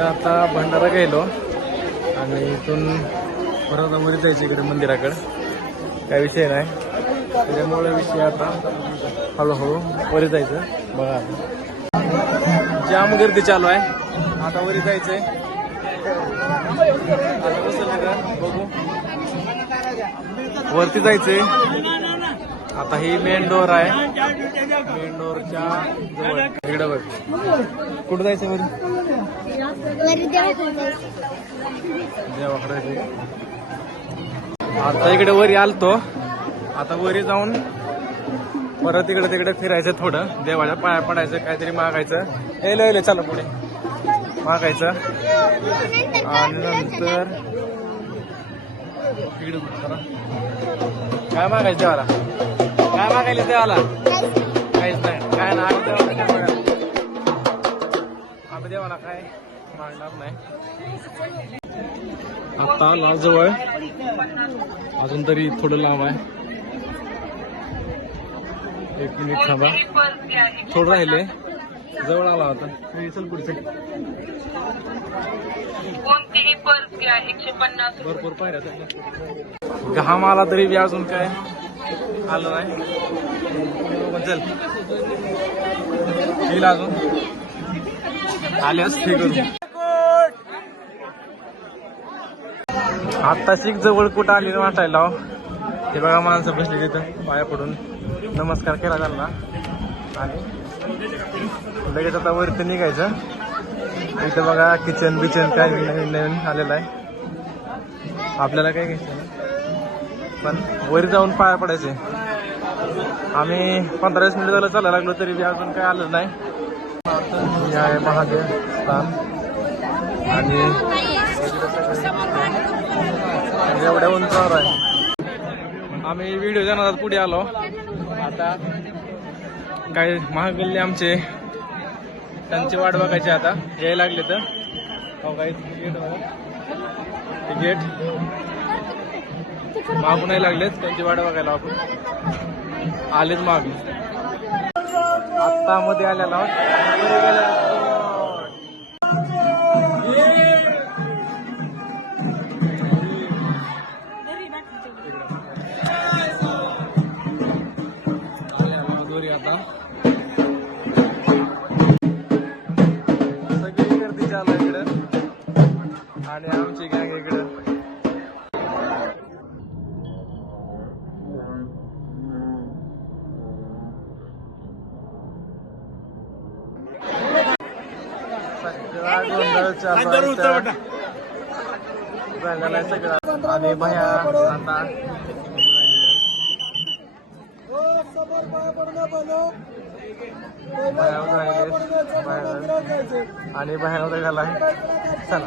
इथं आता भंडारा गेलो आणि इथून परत वर जायचं इकडे मंदिराकडे. काय विषय नाही, त्याच्यामुळे विषय आता हळूहळू वर जायचं. बघा जाम गर्दी चालू आहे. आता वरी जायचंय. आता बसलं का बघू, वरती जायचंय. आता ही मेन डोर आहे. मेन डोरच्या जवळ इकडे बघ. कुठं जायचं वरी? देवाकडे. आता इकडे वरी आलतो. आता वरी जाऊन परत इकडे तिकडे फिरायचं, थोडं देवाच्या पाया पडायचं, काहीतरी मागायचं. येलो चला पुढे मागायचं. आणि नंतर इकडे काय मागायचं देवाला? काय मागायला देवाला? काहीच नाही. काय ना आम्ही देवाला काय मागणार नाही. आता लाल जवळ अजून तरी थोडं लांब आहे. 1 मिनिट थांबा, थोडं राहिले. जवळ आला होता. चल पुढचे भरपूर पायऱ्या. घाम आला तरी बी अजून काय आलं नाही. चल येईल अजून. आल्यास हे करू. आता शिक जवळ कुठं आली वाटायला. ते बघा माणसं बसली तिथं, पाया पडून नमस्कार केला त्यांना. आणि लगेच आता वरती निघायचं. इथं बघा किचन बिचन काय नवीन नवीन आलेलं आहे. आपल्याला काय घ्यायचं नाही, पण वर जाऊन पाया पडायचे. आम्ही 15-20 मिनिट झालं चालायला लागलो तरी बी अजून काय आलं नाही. हे आहे महादेव स्थान. आणि एवढ्या उंचावर आहे. आम्ही व्हिडिओ जाणार पुढे आलो. आता काही महागल्ले आमचे त्यांची वाट बघायची. आता यायला लागले तर काही गेट मागून नाही लागलेत. त्यांची वाट बघायला आपण आलेच माग. आत्ता मध्ये आलेला आता सगळी गर्दी चालू आहे इकडं. आणि आमची गँग इकडं. सगळा गोंधळ चालू आहे सगळं. आणि भया आता आणि बाहेर झाला. चला